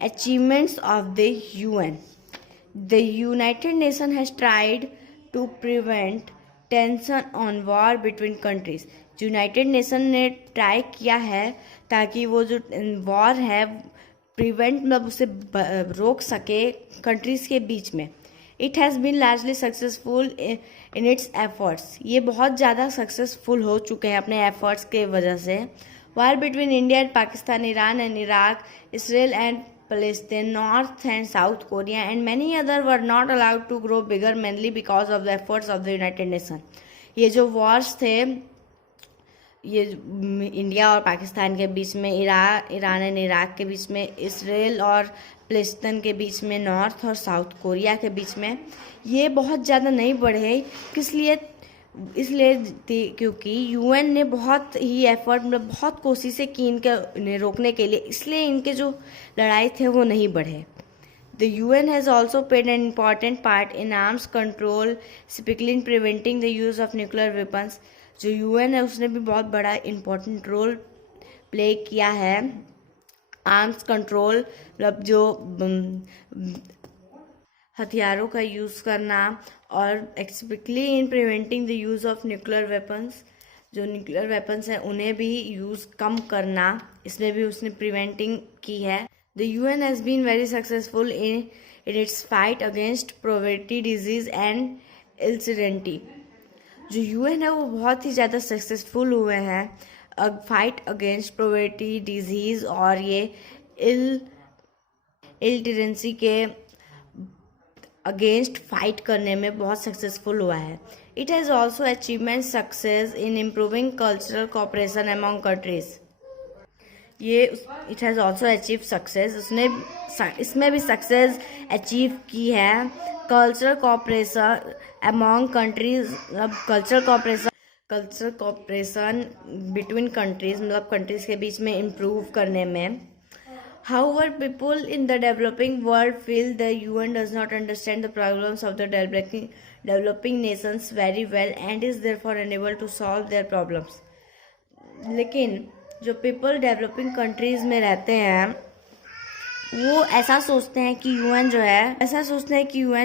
Achievements of the UN. The United Nations has tried to prevent tension on war between countries. United nation ने try किया है ताकि वो जो war है प्रिवेंट मतलब उसे रोक सके कंट्रीज़ के बीच में. It has been largely successful in its efforts. ये बहुत ज़्यादा सक्सेसफुल हो चुके हैं अपने एफर्ट्स के वजह से. War between India and Pakistan, Iran and Iraq, Israel and Palestine, North and South Korea, and many others were not allowed to grow bigger mainly because of the efforts of the United Nations. ये जो wars थे ये India और पाकिस्तान के बीच में, Iran and Iraq के बीच में, इसराइल और फलस्तीन के बीच में, नॉर्थ और साउथ कोरिया के बीच में, ये बहुत ज़्यादा नहीं बढ़े. इसलिए क्योंकि यूएन ने बहुत ही एफर्ट मतलब बहुत कोशिशें की इन्हें रोकने के लिए, इसलिए इनके जो लड़ाई थे वो नहीं बढ़े. The UN has also paid an important part in arms control, specially in preventing the use of nuclear weapons. जो यूएन है उसने भी बहुत बड़ा इम्पॉर्टेंट रोल प्ले किया है आर्म्स कंट्रोल मतलब जो हथियारों का यूज़ करना और especially in preventing the use of nuclear weapons. जो न्यूक्लियर वेपन्स हैं उन्हें भी यूज़ कम करना, इसमें भी उसने प्रिवेंटिंग की है. The UN has been very successful in its fight against poverty, disease and इल्सरेंटी. जो यूएन है वो बहुत ही ज़्यादा सक्सेसफुल हुए हैं फाइट अगेंस्ट पॉवर्टी, डिजीज़ और ये इल्टरेंसी के अगेंस्ट फाइट करने में बहुत सक्सेसफुल हुआ है. It has also achievement success in improving cultural cooperation among countries. ये it has also achieve success, उसने इसमें भी सक्सेस अचीव की है. कल्चरल कोऑपरेशन अमॉन्ग कंट्रीज मतलब कल्चरल कोऑपरेशन बिटवीन कंट्रीज मतलब कंट्रीज के बीच में इम्प्रूव करने में. However, people in the developing world feel the UN does not understand the problems of the developing nations very well and is therefore unable to solve their problems. लेकिन जो people developing countries में रहते हैं वो ऐसा सोचते हैं कि यूएन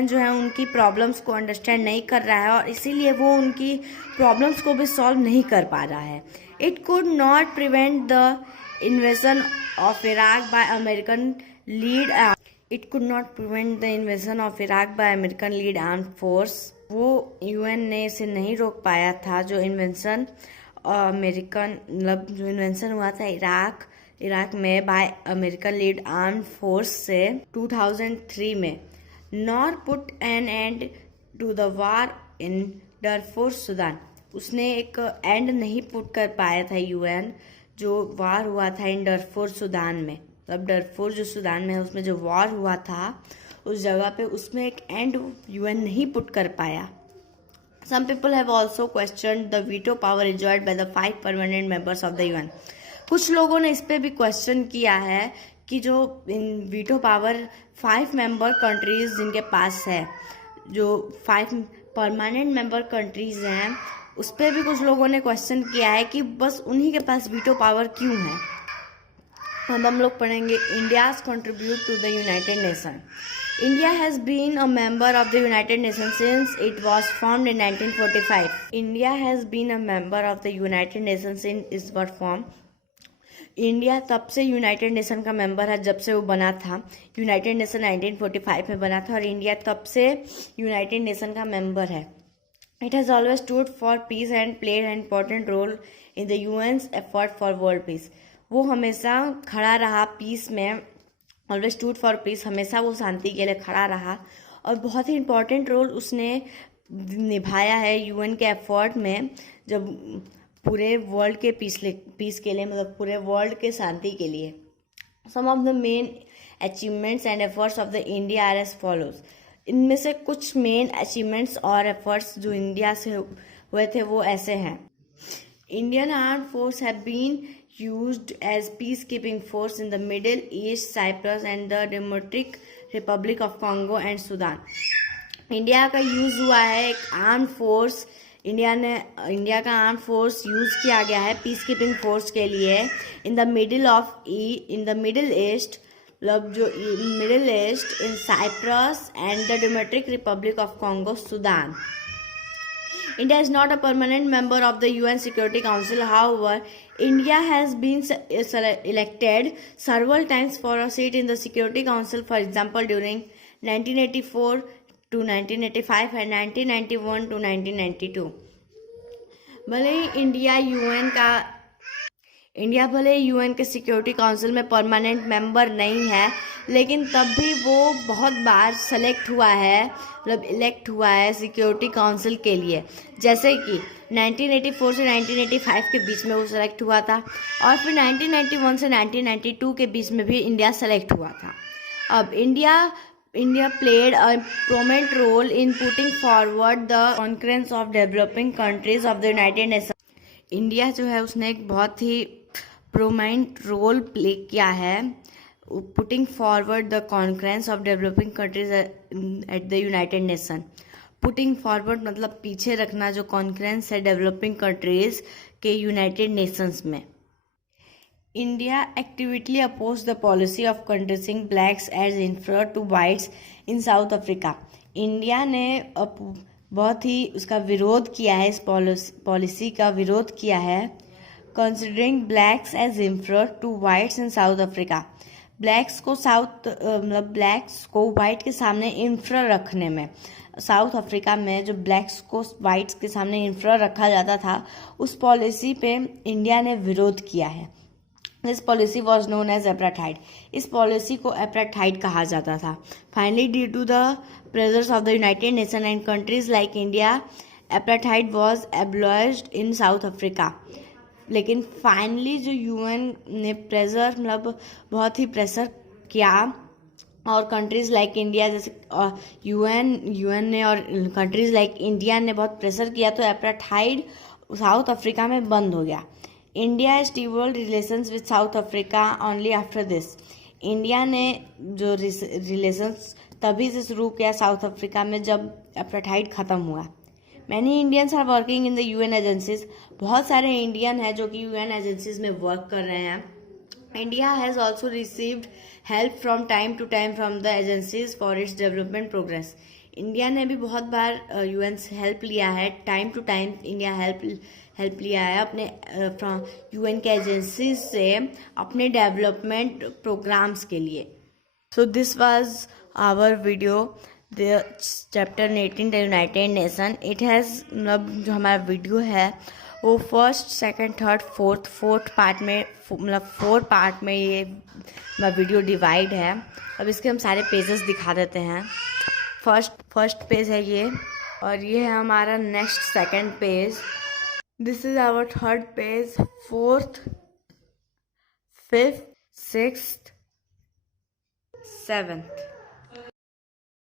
जो है उनकी प्रॉब्लम्स को अंडरस्टैंड नहीं कर रहा है और इसीलिए वो उनकी प्रॉब्लम्स को भी सॉल्व नहीं कर पा रहा है. It could not prevent the invasion of Iraq by American lead armed force. वो यूएन ने इसे नहीं रोक पाया था जो इन्वेंशन हुआ था इराक में by American led armed force से 2003 में. Nor put an end to the war in Darfur Sudan. उसने एक एंड नहीं पुट कर पाया था यूएन जो वार हुआ था इन डरफोर सुदान में. मतलब डरफोर जो सुदान में है उसमें जो वार हुआ था उस जगह पे उसमें एक एंड यूएन नहीं पुट कर पाया. Some people have also question the veto power enjoyed by the 5 permanent members of the UN. कुछ लोगों ने इस पर भी क्वेश्चन किया है कि जो इन वीटो पावर 5 मेंबर कंट्रीज जिनके पास है, जो 5 परमानेंट मेंबर कंट्रीज हैं, उस पर भी कुछ लोगों ने क्वेश्चन किया है कि बस उन्हीं के पास वीटो पावर क्यों है. अब हम लोग पढ़ेंगे India's contribute to the United Nation. India has been a member of the United Nation since it was formed in 1945. India has been a member of the United Nation since it was form. India तब से United nation का member है जब से वो बना था. United nation 1945 में बना था और इंडिया तब से यूनाइटेड नेशन का मेंबर है. It has always stood for peace and played an important role in the UN's effort for world peace. वो हमेशा खड़ा रहा पीस में, always stood for peace, हमेशा वो शांति के लिए खड़ा रहा और बहुत ही इम्पोर्टेंट रोल उसने निभाया है यूएन के एफर्ट में, जब पूरे वर्ल्ड के पीस के लिए मतलब पूरे वर्ल्ड के शांति के लिए. Some of the main achievements and efforts of the India are as follows. इनमें से कुछ मेन अचीवमेंट्स और एफर्ट्स जो इंडिया से हुए थे वो ऐसे हैं. Indian arm force have been used as peace keeping force in the Middle East, Cyprus and the Democratic Republic of Congo and Sudan. India का यूज़ हुआ है एक आर्म फोर्स. इंडिया का आर्म फोर्स यूज़ किया गया है piece keeping force के लिए इन द मिडिल ईस्ट, मतलब जो Middle East in Cyprus and the Democratic Republic of Congo Sudan. India is not a permanent member of the UN Security Council. However, India has been elected several times for a seat in the Security Council. For example, during 1984 to 1985 and 1991 to 1992. भले ही India भले UN के security council में permanent member नहीं है, लेकिन तब भी वो बहुत बार सेलेक्ट हुआ है, मतलब इलेक्ट हुआ है सिक्योरिटी काउंसिल के लिए. जैसे कि 1984 से 1985 के बीच में वो सेलेक्ट हुआ था, और फिर 1991 से 1992 के बीच में भी इंडिया सेलेक्ट हुआ था. अब India played a prominent role in putting forward the conference of developing countries of the United Nations. India जो है उसने एक बहुत ही प्रोमाइनेंट रोल प्ले किया है putting forward the conference of developing countries at the United Nation. Putting forward मतलब पीछे रखना जो कॉन्फ्रेंस है डेवलपिंग कंट्रीज के यूनाइटेड नेशंस में. India actively oppose the policy of considering blacks as inferior to whites in South Africa. India ने बहुत ही उसका विरोध किया है, इस पॉलिसी का विरोध किया है. Considering blacks as inferior to whites in South Africa. Blacks को वाइट के सामने इंफीरियर रखने में, साउथ अफ्रीका में जो ब्लैक्स को वाइट्स के सामने इंफीरियर रखा जाता था, उस पॉलिसी पे इंडिया ने विरोध किया है. This policy was known as apartheid. इस पॉलिसी को एपराथाइड कहा जाता था. Finally due to the pressures of the United Nation and countries like India, apartheid was abolished in South Africa. लेकिन फाइनली जो यूएन ने प्रेशर मतलब बहुत ही प्रेशर किया, और कंट्रीज लाइक इंडिया जैसे यूएन ने और कंट्रीज लाइक इंडिया ने बहुत प्रेशर किया, तो एपराथाइड साउथ अफ्रीका में बंद हो गया. India stabled relations with South Africa only after this. India ने जो रिलेशंस तभी से शुरू किया साउथ अफ्रीका में जब एपराथाइड ख़त्म हुआ. Many Indians are working in the UN agencies. बहुत सारे इंडियन हैं जो कि यूएन एजेंसीज में वर्क कर रहे हैं. India has also received help from time to time from the agencies for its development progress. India ने भी बहुत बार यूएन से हेल्प लिया है. Time to time India help लिया है अपने फ्रॉम यूएन के एजेंसीज से अपने डेवलपमेंट प्रोग्राम्स के लिए. So this was our video the chapter 18 the United Nation. It has मतलब जो हमारा वीडियो है वो first second third fourth part में, मतलब 4 पार्ट में ये वीडियो डिवाइड है. अब इसके हम सारे पेजेस दिखा देते हैं. फर्स्ट पेज है ये, और ये है हमारा next second page. This is our third page, 4th 5th 6th 7th.